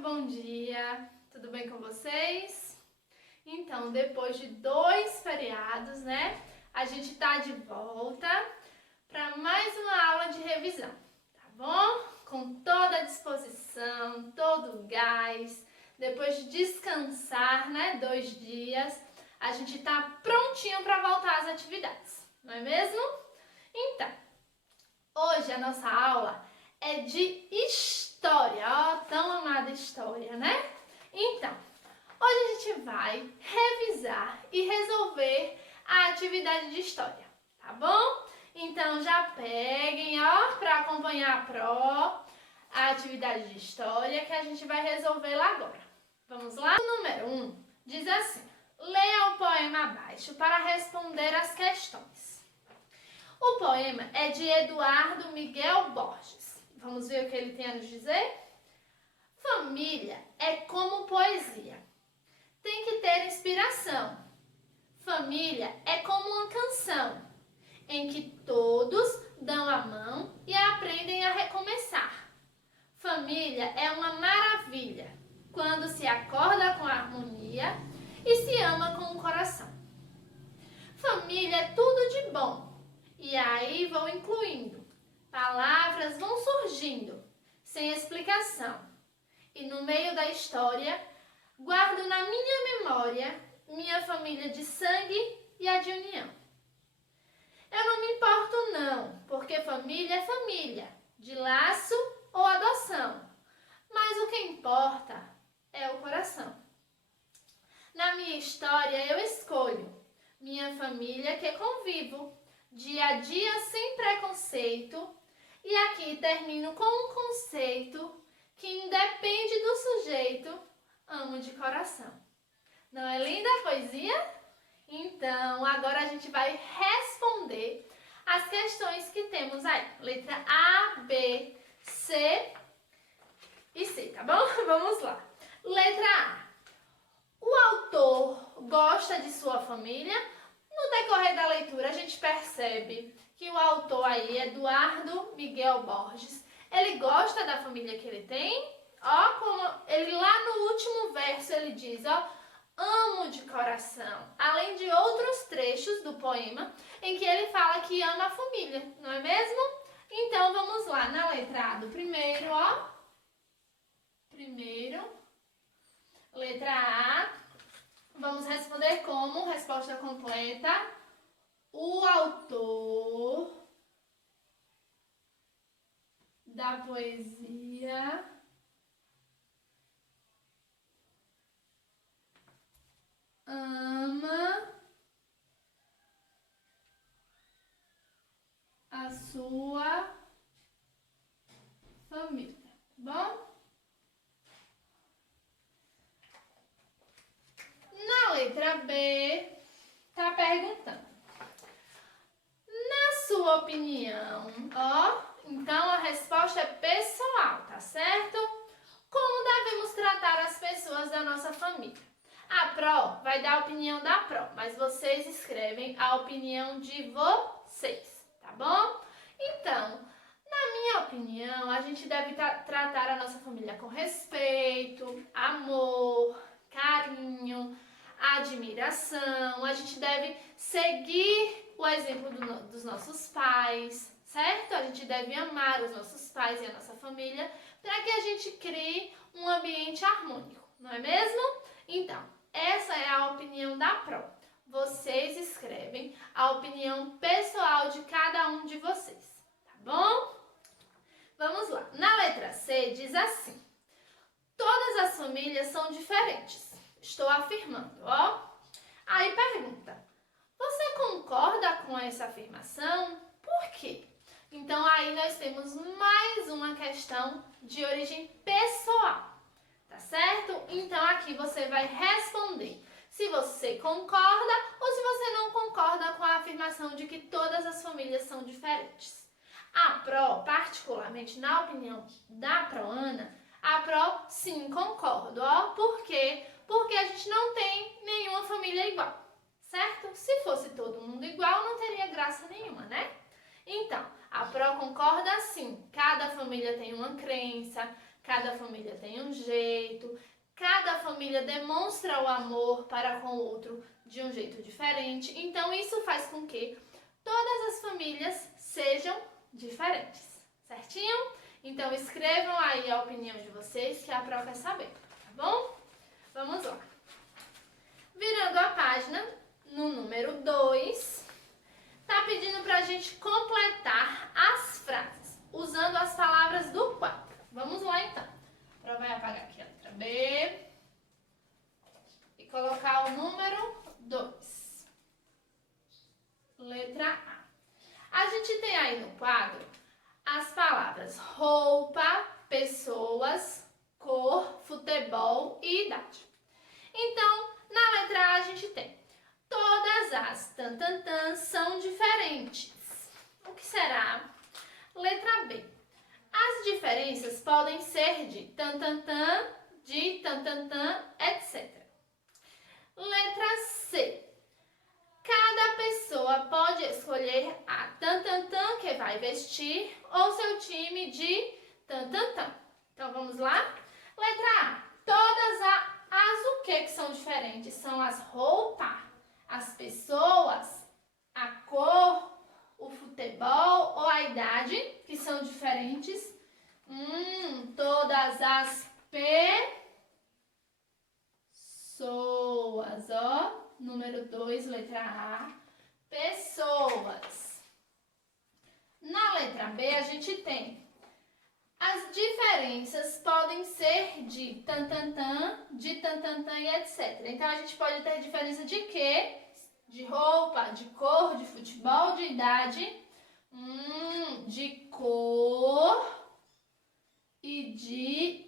bom dia! Tudo bem com vocês? Então, depois de 2 feriados, né? A gente tá de volta para mais uma aula de revisão, tá bom? Com toda a disposição, todo o gás. Depois de descansar, né? 2 dias, a gente tá prontinho para voltar às atividades, não é mesmo? Então, hoje a nossa aula é de história, ó, tão amada história, né? Então, hoje a gente vai revisar e resolver a atividade de história, tá bom? Então já peguem, ó, para acompanhar a atividade de história que a gente vai resolver lá agora. Vamos lá? O número 1 diz assim: leia o poema abaixo para responder as questões. O poema é de Eduardo Miguel Borges. Vamos ver o que ele tem a nos dizer? Família é como poesia. Tem que ter inspiração. Família é como uma canção, em que todos dão a mão e aprendem a recomeçar. Família é uma maravilha, quando se acorda com harmonia e se ama com o coração. Família é tudo de bom, e aí vou incluindo. Palavras vão surgindo, sem explicação. E no meio da história, guardo na minha memória minha família de sangue e a de união. Eu não me importo não, porque família é família, de laço ou adoção. Mas o que importa é o coração. Na minha história eu escolho minha família que convivo, dia a dia sem preconceito. E aqui termino com um conceito que independe do sujeito, amo de coração. Não é linda a poesia? Então, agora a gente vai responder as questões que temos aí. Letra A, B, C e C, tá bom? Vamos lá. Letra A. O autor gosta de sua família? No decorrer da leitura, a gente percebe que o autor aí, Eduardo Miguel Borges, ele gosta da família que ele tem. Ó, como ele lá no último verso ele diz, ó, amo de coração. Além de outros trechos do poema em que ele fala que ama a família, não é mesmo? Então vamos lá, na letra A do primeiro, ó. Primeiro, letra A. Vamos responder como resposta completa. O autor da poesia ama a sua família, tá bom? Na letra B, tá perguntando. Na sua opinião, ó, então a resposta é pessoal, tá certo? Como devemos tratar as pessoas da nossa família? A Pro vai dar a opinião da Pro, mas vocês escrevem a opinião de vocês, tá bom? Então, na minha opinião, a gente deve tratar a nossa família com respeito, amor, carinho, admiração. A gente deve seguir o exemplo dos nossos pais, certo? A gente deve amar os nossos pais e a nossa família para que a gente crie um ambiente harmônico, não é mesmo? Então, essa é a opinião da Pro. Vocês escrevem a opinião pessoal de cada um de vocês, tá bom? Vamos lá. Na letra C diz assim: todas as famílias são diferentes. Estou afirmando, ó. Aí pergunta: você concorda com essa afirmação? Por quê? Então aí nós temos mais uma questão de origem pessoal, tá certo? Então aqui você vai responder se você concorda ou se você não concorda com a afirmação de que todas as famílias são diferentes. A Pro, particularmente na opinião da Proana, a Pro sim concordo, ó. Por quê? Porque a gente não tem nenhuma família igual, certo? Se fosse todo mundo igual, não teria graça nenhuma, né? Então, a Pro concorda sim, cada família tem uma crença, cada família tem um jeito, cada família demonstra o amor para com o outro de um jeito diferente. Então, isso faz com que todas as famílias sejam diferentes, certinho? Então, escrevam aí a opinião de vocês, que a Pro quer saber, tá bom? Vamos lá. Virando a página, no número 2, tá pedindo pra gente completar as frases, usando as palavras do quadro. Vamos lá, então. A Pro vai apagar aqui a letra B e colocar o número 2. Letra A. A gente tem aí no quadro as palavras roupa, pessoas, cor, futebol e idade. Então, na letra A a gente tem todas as tantantãs são diferentes. O que será? Letra B. As diferenças podem ser de tantantã, etc. Letra C. Cada pessoa pode escolher a tantantã que vai vestir ou seu time de tantantã. Então, vamos lá? Letra A. Todas as o que são diferentes? São as roupas, as pessoas, a cor, o futebol ou a idade, que são diferentes. Todas as pessoas, ó. Número 2, letra A, pessoas. Na letra B, a gente tem as diferenças podem ser de tantantã, e etc. Então, a gente pode ter diferença de quê? De roupa, de cor, de futebol, de idade. De cor e de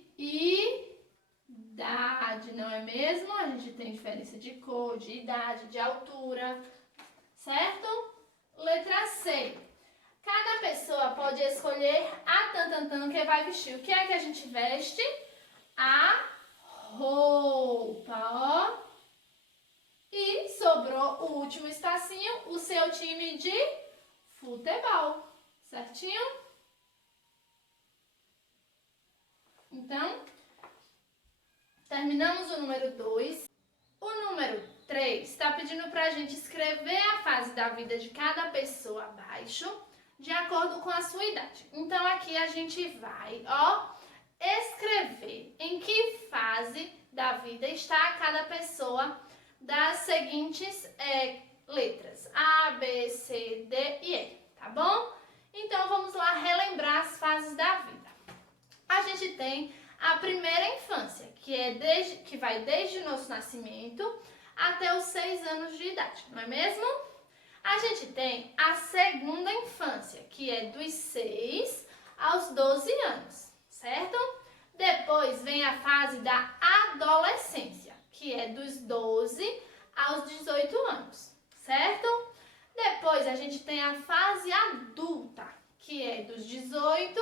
idade, não é mesmo? A gente tem diferença de cor, de idade, de altura, certo? Letra C. Cada pessoa pode escolher a tantantã que vai vestir. O que é que a gente veste? A roupa, ó. E sobrou o último espacinho, o seu time de futebol, certinho? Então, terminamos o número 2. O número 3 está pedindo para a gente escrever a fase da vida de cada pessoa abaixo, de acordo com a sua idade. Então, aqui a gente vai, ó, escrever em que fase da vida está cada pessoa das seguintes letras. A, B, C, D e E, tá bom? Então, vamos lá relembrar as fases da vida. A gente tem a primeira infância, que vai desde o nosso nascimento até os 6 anos de idade, não é mesmo? A gente tem a segunda infância, que é dos 6 aos 12 anos, certo? Depois vem a fase da adolescência, que é dos 12 aos 18 anos, certo? Depois a gente tem a fase adulta, que é dos 18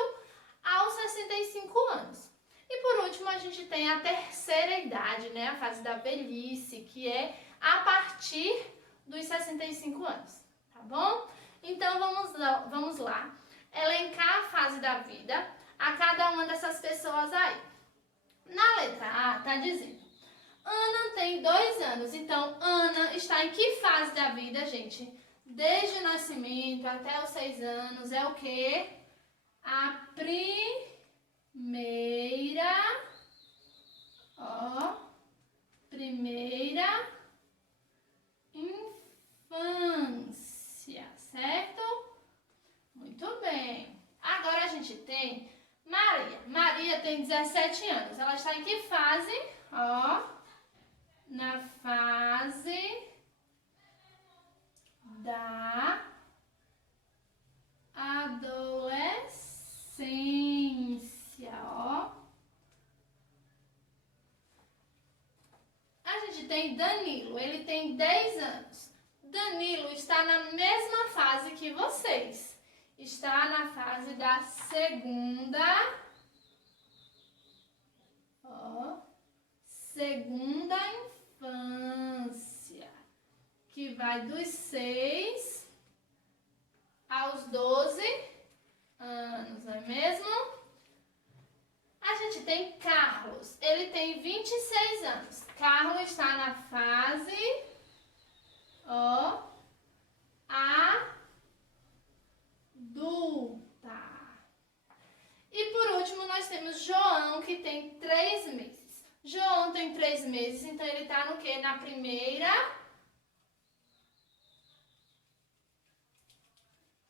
aos 65 anos. E por último, a gente tem a terceira idade, né? A fase da velhice, que é a partir dos 65 anos, tá bom? Então, vamos lá elencar a fase da vida a cada uma dessas pessoas aí. Na letra A, tá dizendo, Ana tem 2 anos. Então, Ana está em que fase da vida, gente? Desde o nascimento até os 6 anos, é o quê? A primeira infância, certo? Muito bem. Agora a gente tem Maria. Maria tem 17 anos. Ela está em que fase? Ó, na fase da adolescência, ó. A gente tem Danilo, ele tem 10 anos. Danilo está na mesma fase que vocês. Está na fase da segunda infância, que vai dos 6 aos 12 anos, não é mesmo? A gente gente tem Carlos, ele tem 26 anos. Carlos está na fase adulta. E por último, nós temos João, que tem 3 meses. João tem 3 meses, então ele está no quê? Na primeira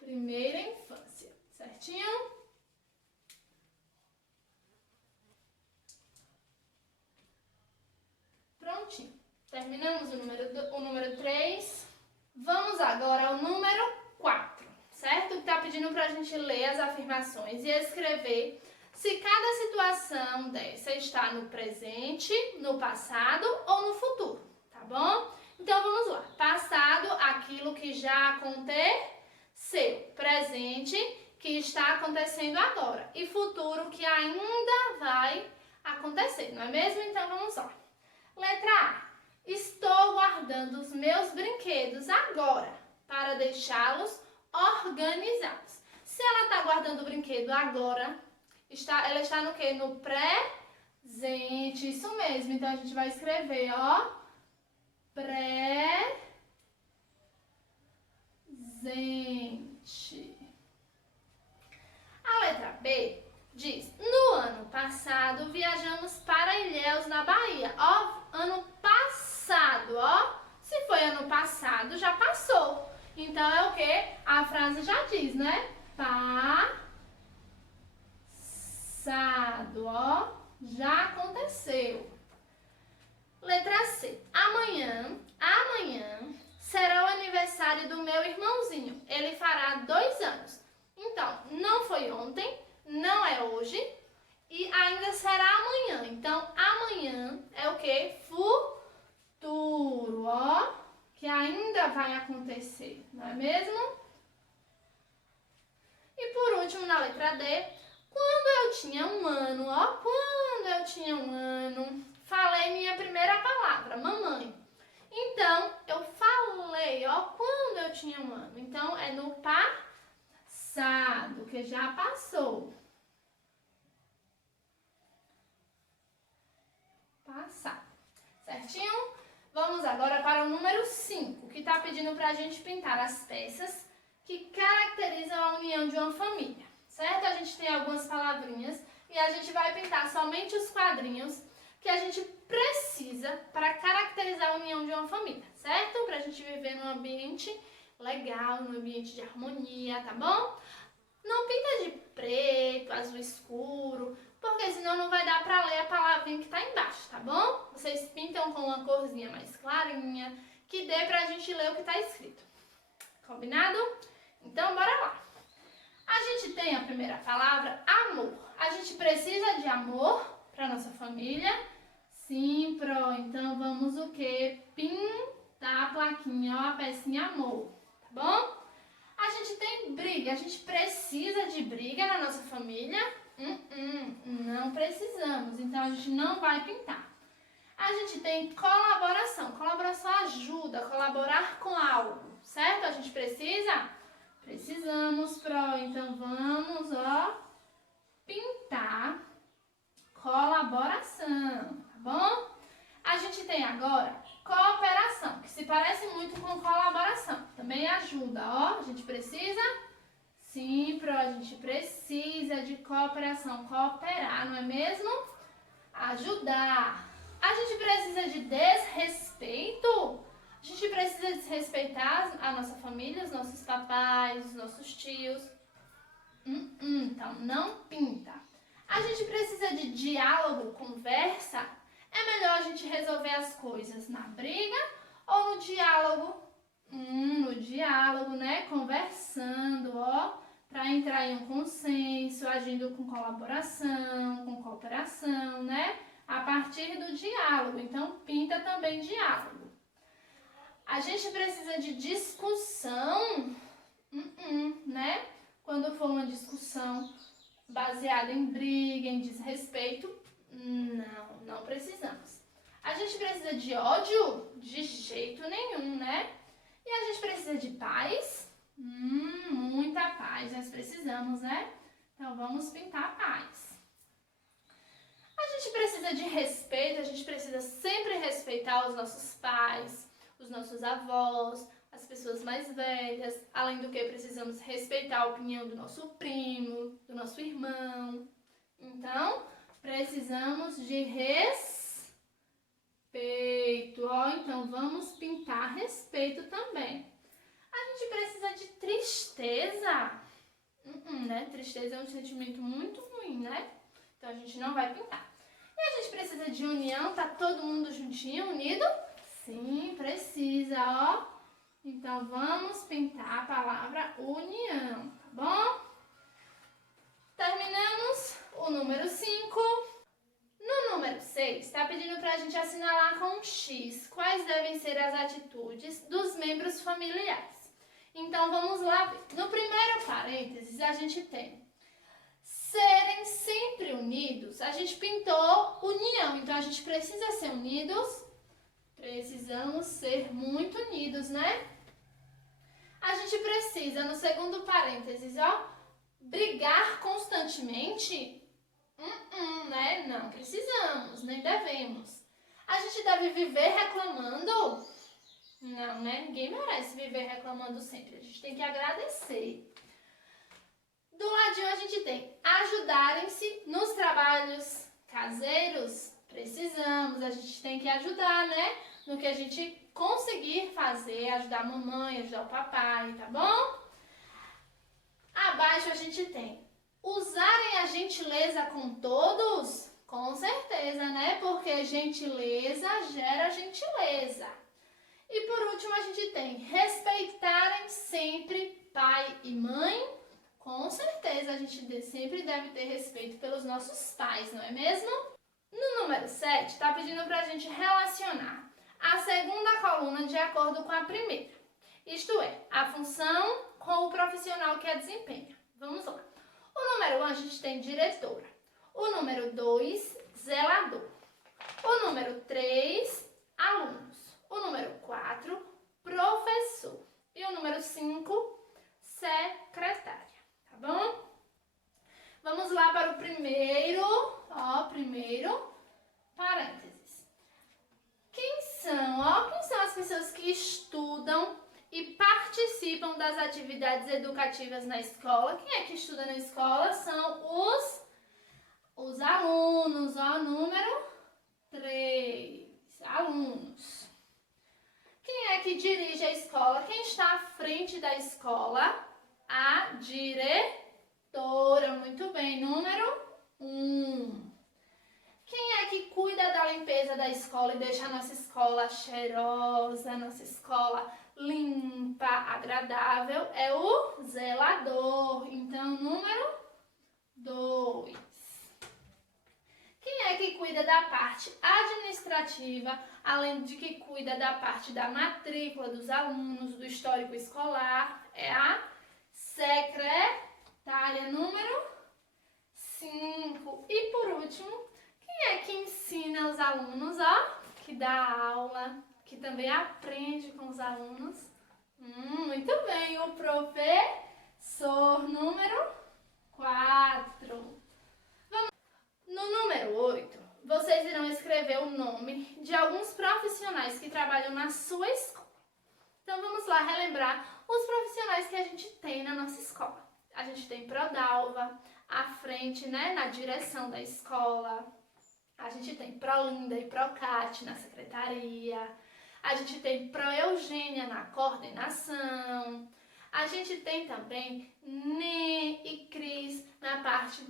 infância, certinho? Prontinho. Terminamos o número 3. Vamos agora ao número 4, certo? Que está pedindo para a gente ler as afirmações e escrever se cada situação dessa está no presente, no passado ou no futuro, tá bom? Então vamos lá. Passado, aquilo que já aconteceu. Presente, que está acontecendo agora. E futuro, que ainda vai acontecer, não é mesmo? Então vamos lá. Letra A. Estou guardando os meus brinquedos agora para deixá-los organizados. Se ela está guardando o brinquedo agora, ela está no quê? No presente. Isso mesmo. Então a gente vai escrever, ó. Presente. A letra B diz: no ano passado viajamos para Ilhéus, na Bahia. Ó, ano passado, ó. Se foi ano passado, já passou. Então é o que? A frase já diz, né? Passado, ó. Já aconteceu. Letra C. Amanhã será o aniversário do meu irmãozinho. Ele fará 2 anos. Então, não foi ontem, não é hoje e ainda será amanhã. Então, amanhã é o que? Futuro, ó, que ainda vai acontecer, não é mesmo? E por último, na letra D, quando eu tinha 1 ano, ó, quando eu tinha 1 ano, falei minha primeira palavra, mamãe. Então, eu falei, ó, quando eu tinha 1 ano. Então, é no passado, que já passou. Passado. Certinho? Vamos agora para o número 5, que está pedindo para a gente pintar as peças que caracterizam a união de uma família. Certo? A gente tem algumas palavrinhas e a gente vai pintar somente os quadrinhos que a gente precisa para caracterizar a união de uma família, certo? Para a gente viver num ambiente legal, num ambiente de harmonia, tá bom? Não pinta de preto, azul escuro, porque senão não vai dar para ler a palavrinha que tá embaixo, tá bom? Vocês pintam com uma corzinha mais clarinha, que dê pra gente ler o que tá escrito. Combinado? Então, bora lá. A gente tem a primeira palavra, amor. A gente precisa de amor para nossa família? Sim, então vamos o quê? Pintar a plaquinha, ó, a pecinha amor, tá bom? A gente tem briga. A gente precisa de briga na nossa família? Não precisamos, então a gente não vai pintar. A gente tem colaboração. Colaboração ajuda, colaborar com algo, certo? A gente precisa? Precisamos, então vamos, ó, pintar colaboração, tá bom? A gente tem agora cooperação, que se parece muito com colaboração. Também ajuda, ó. A gente precisa? Sim, a gente precisa de cooperação. Cooperar, não é mesmo? Ajudar. A gente precisa de desrespeito? A gente precisa desrespeitar a nossa família, os nossos papais, os nossos tios. Então, não pinta. A gente precisa de diálogo, conversa? É melhor a gente resolver as coisas na briga ou no diálogo? No diálogo, né? Conversando, ó, para entrar em um consenso, agindo com colaboração, com cooperação, né? A partir do diálogo. Então, pinta também diálogo. A gente precisa de discussão? Né? Quando for uma discussão baseada em briga, em desrespeito, não precisamos. A gente precisa de ódio? De jeito nenhum, né? E a gente precisa de paz? Muita paz, nós precisamos, né? Então, vamos pintar a paz. gente precisa de respeito, a gente precisa sempre respeitar os nossos pais, os nossos avós, as pessoas mais velhas. Além do que, precisamos respeitar a opinião do nosso primo, do nosso irmão. Então, precisamos de respeito. Ó, então, vamos pintar respeito também. A gente precisa de tristeza. Né? Tristeza é um sentimento muito ruim, né? Então, a gente não vai pintar. E a gente precisa de união, tá todo mundo juntinho, unido? Sim, precisa, ó. Então, vamos pintar a palavra união, tá bom? Terminamos o número 5. No número 6, está pedindo para a gente assinalar com um X quais devem ser as atitudes dos membros familiares. Então, vamos lá ver. No primeiro parênteses, a gente tem serem sempre unidos. A gente pintou união, então a gente precisa ser unidos. Precisamos ser muito unidos, né? A gente precisa, no segundo parênteses, ó, brigar constantemente? Né? Não precisamos, nem devemos. A gente deve viver reclamando? Não, né? Ninguém merece viver reclamando sempre. A gente tem que agradecer. Do ladinho a gente tem ajudarem-se nos trabalhos caseiros. Precisamos, a gente tem que ajudar, né? No que a gente conseguir fazer, ajudar a mamãe, ajudar o papai, tá bom? Abaixo a gente tem usarem a gentileza com todos? Com certeza, né? Porque gentileza gera gentileza. E por último a gente tem respeitarem sempre pai e mãe? Com certeza a gente sempre deve ter respeito pelos nossos pais, não é mesmo? No número 7, está pedindo para a gente relacionar a segunda coluna de acordo com a primeira. Isto é, a função com o profissional que a desempenha. Vamos lá. O número 1 a gente tem diretora. O número 2, zelador. O número 3, alunos. O número 4, professor. E o número 5, secretária. Tá bom? Vamos lá para o primeiro parênteses. Quem são as pessoas que estudam e participam das atividades educativas na escola? Quem é que estuda na escola? São os alunos, ó, número 3, alunos. Quem é que dirige a escola? Quem está à frente da escola? A diretora. Muito bem, número 1. Quem é que cuida da limpeza da escola e deixa a nossa escola cheirosa, a nossa escola limpa, agradável? É o zelador. Então, número 2. Quem é que cuida da parte administrativa, além de que cuida da parte da matrícula dos alunos, do histórico escolar? É a secretária, número 5. E por último, quem é que ensina os alunos, ó? Que dá aula, que também aprende com os alunos? Muito bem, o professor, número 4. No número 8, vocês irão escrever o nome de alguns profissionais que trabalham na sua escola. Então vamos lá relembrar os profissionais que a gente tem na nossa escola. A gente tem Prodalva, à frente, né, na direção da escola. A gente tem Prolinda e Procate na secretaria. A gente tem Proeugênia na coordenação. A gente tem também Nê e Cris na parte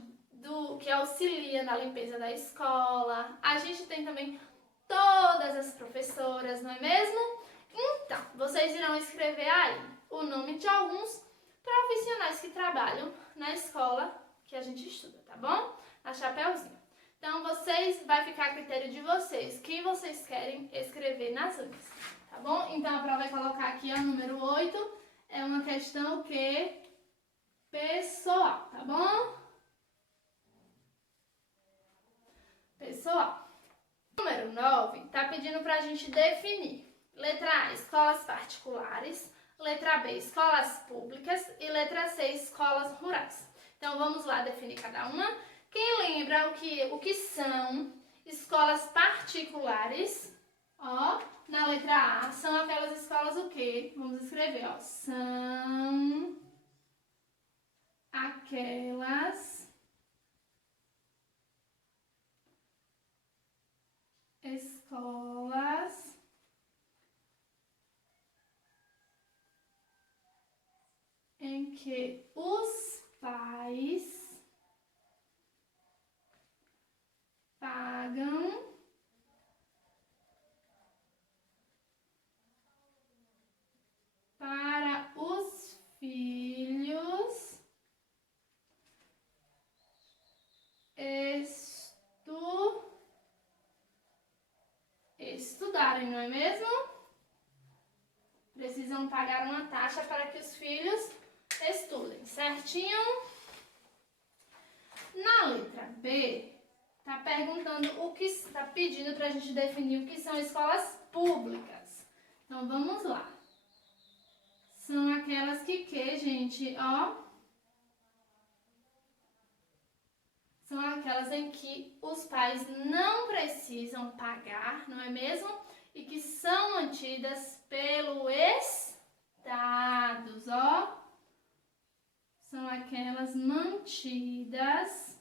que auxilia na limpeza da escola. A gente tem também todas as professoras, não é mesmo? Então, vocês irão escrever aí o nome de alguns profissionais que trabalham na escola que a gente estuda, tá bom? Na Chapeuzinho. Então, vai ficar a critério de vocês, quem vocês querem escrever nas linhas, tá bom? Então, a prova vai colocar aqui, ó, número 8, é uma questão que pessoal, tá bom? Pessoal. Número 9, tá pedindo pra gente definir. Letra A, escolas particulares. Letra B, escolas públicas. E letra C, escolas rurais. Então, vamos lá definir cada uma. Quem lembra o que são Escolas particulares, ó, na letra A, são aquelas escolas o quê? Vamos escrever, ó, são aquelas escolas em que os pais pagam para os filhos estudarem, não é mesmo? Precisam pagar uma taxa para que os filhos estudem, certinho? Na letra B, tá perguntando o que está pedindo para a gente definir o que são escolas públicas. Então vamos lá. São aquelas que, gente, ó, são aquelas em que os pais não precisam pagar, não é mesmo? E que são mantidas pelo Estado, ó. São aquelas mantidas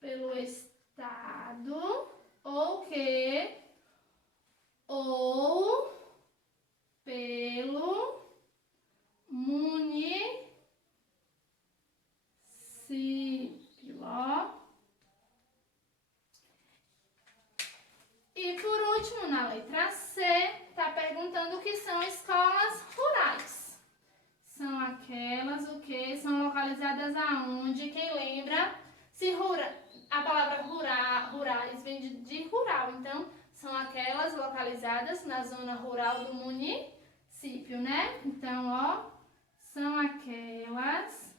pelo Estado ou pelo município, ó. E por último, na letra C, está perguntando o que são escolas rurais. São aquelas são localizadas aonde? Quem lembra? A palavra rurais vem de rural, então são aquelas localizadas na zona rural do município, né? Então, ó, são aquelas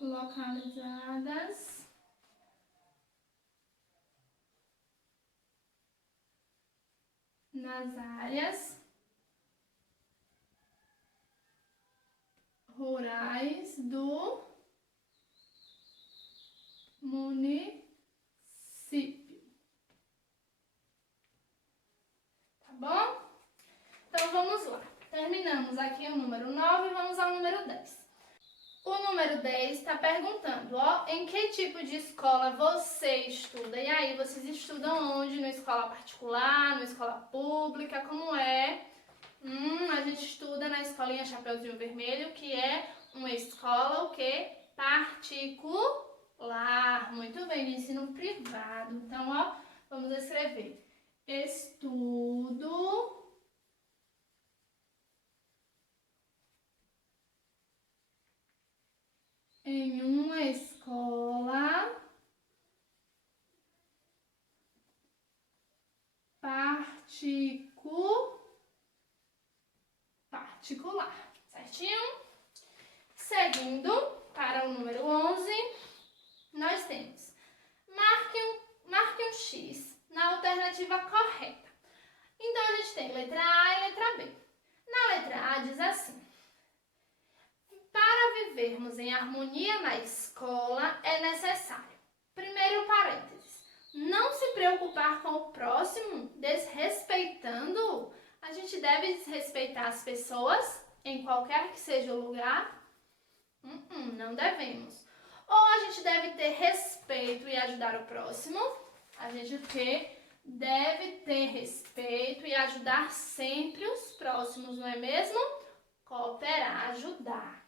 localizadas nas áreas rurais do município. Tá bom? Então vamos lá. Terminamos aqui o número 9 e vamos ao número 10. O número 10 está perguntando, ó, em que tipo de escola você estuda? E aí, vocês estudam onde? Na escola particular, na escola pública, como é? A gente estuda na escolinha Chapeuzinho Vermelho, que é uma escola, o quê? Particular. Muito bem, de ensino privado. Então, ó, vamos escrever. Estudo em uma escola particular, certinho? Seguindo para o número 11, nós temos marque um X na alternativa correta. Então, a gente tem letra A e letra B. Na letra A diz assim: para vivermos em harmonia na escola é necessário, primeiro parênteses, não se preocupar com o próximo desrespeitando-o. A gente deve desrespeitar as pessoas em qualquer que seja o lugar? Não devemos. Ou a gente deve ter respeito e ajudar o próximo? A gente deve ter respeito e ajudar sempre os próximos, não é mesmo? Cooperar, ajudar.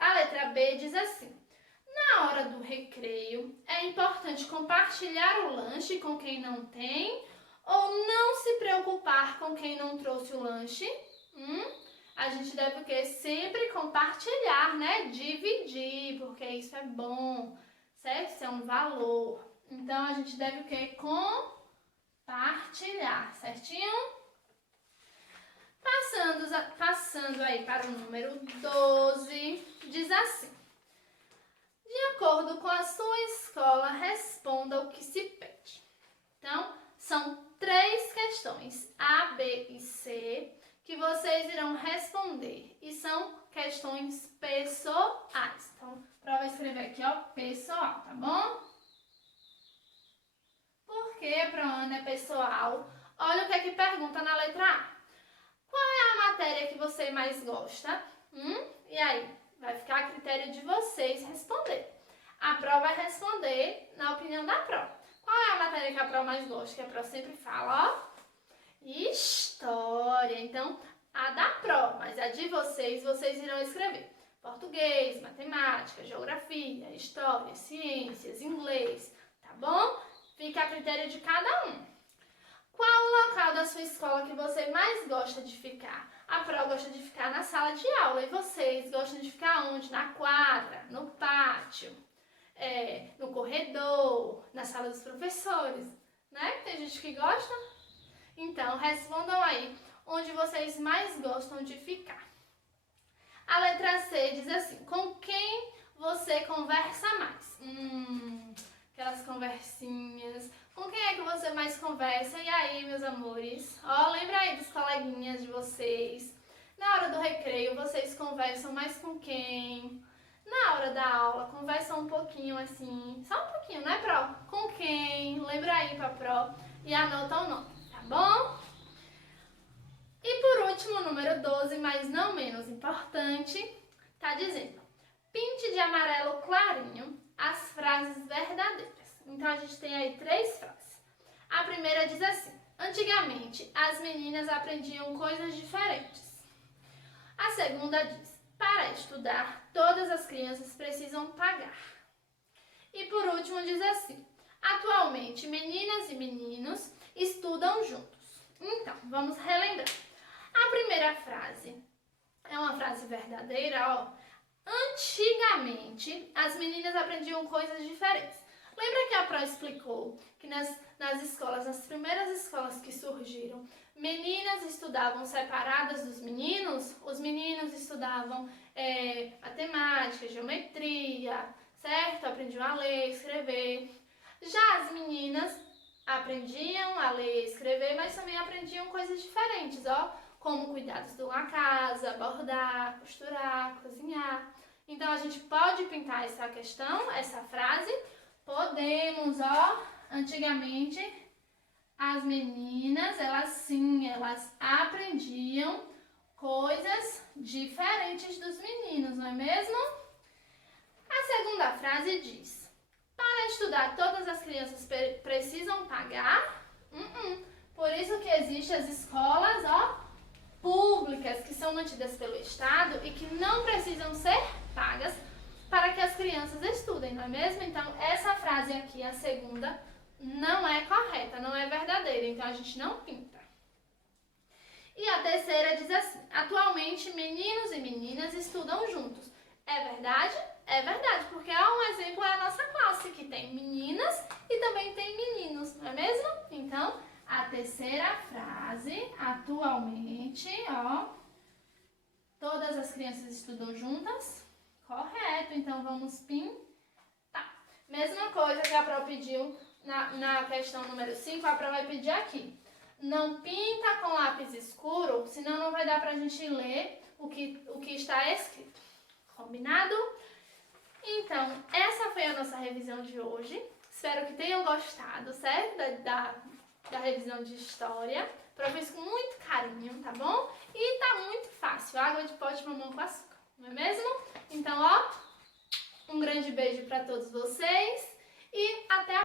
A letra B diz assim: na hora do recreio, é importante compartilhar o lanche com quem não tem ou não se preocupar com quem não trouxe o lanche? A gente deve sempre compartilhar, né? Dividir, porque isso é bom, certo? Isso é um valor. Então, a gente deve compartilhar, certinho? Passando aí para o número 12, diz assim: de acordo com a sua escola, responda o que se pede. Então, são 3 questões. vocês irão responder. E são questões pessoais. Então, a prova vai escrever aqui, ó, pessoal, tá bom? Por que para Ana é pessoal? Olha o que é que pergunta na letra A. Qual é a matéria que você mais gosta? E aí? Vai ficar a critério de vocês responder. A Pro vai responder na opinião da Pro. Qual é a matéria que a Pro mais gosta? Que a Pro sempre fala, ó, História. Então, a da Pro, mas a de vocês irão escrever português, matemática, geografia, história, ciências, inglês, tá bom? Fica a critério de cada um. Qual o local da sua escola que você mais gosta de ficar? A Pro gosta de ficar na sala de aula. E vocês gostam de ficar onde? Na quadra, no pátio, no corredor, na sala dos professores, né? Tem gente que gosta? Então, respondam aí onde vocês mais gostam de ficar. A letra C diz assim, com quem você conversa mais? Aquelas conversinhas. Com quem é que você mais conversa? E aí, meus amores? Ó, lembra aí dos coleguinhas de vocês. Na hora do recreio, vocês conversam mais com quem? Na hora da aula, conversam um pouquinho assim. Só um pouquinho, né, Pro? Com quem? Lembra aí pra Pro e anota o nome, tá bom? E por último, o número 12, mas não menos importante, tá dizendo: pinte de amarelo clarinho as frases verdadeiras. Então, a gente tem aí 3 frases. A primeira diz assim: antigamente, as meninas aprendiam coisas diferentes. A segunda diz: para estudar, todas as crianças precisam pagar. E por último, diz assim: atualmente, meninas e meninos estudam juntos. Então, vamos relembrar. A primeira frase é uma frase verdadeira, ó. Antigamente, as meninas aprendiam coisas diferentes. Lembra que a Pro explicou que nas escolas, nas primeiras escolas que surgiram, meninas estudavam separadas dos meninos? Os meninos estudavam matemática, geometria, certo? Aprendiam a ler, escrever. Já as meninas aprendiam a ler e escrever, mas também aprendiam coisas diferentes, ó, como cuidados de uma casa, bordar, costurar, cozinhar. Então, a gente pode pintar essa questão, essa frase. Podemos, ó, antigamente as meninas, elas aprendiam coisas diferentes dos meninos, não é mesmo? A segunda frase diz: para estudar, todas as crianças precisam pagar? Por isso que existem as escolas, ó, públicas, que são mantidas pelo Estado e que não precisam ser pagas para que as crianças estudem, não é mesmo? Então, essa frase aqui, a segunda, não é correta, não é verdadeira, então a gente não pinta. E a terceira diz assim: atualmente, meninos e meninas estudam juntos. É verdade? É verdade, porque um exemplo é a nossa classe, que tem meninas e também tem meninos, não é mesmo? Então, a terceira frase, atualmente, ó, todas as crianças estudam juntas. Correto, então vamos pintar. Mesma coisa que a Pro pediu na questão número 5, a Pro vai pedir aqui. Não pinta com lápis escuro, senão não vai dar pra gente ler o que está escrito. Combinado? Então, essa foi a nossa revisão de hoje. Espero que tenham gostado, certo? Da revisão de história. Pro fiz com muito carinho, tá bom? E tá muito fácil. Água de pó de mamão com açúcar. Não é mesmo? Então, ó, um grande beijo para todos vocês e até a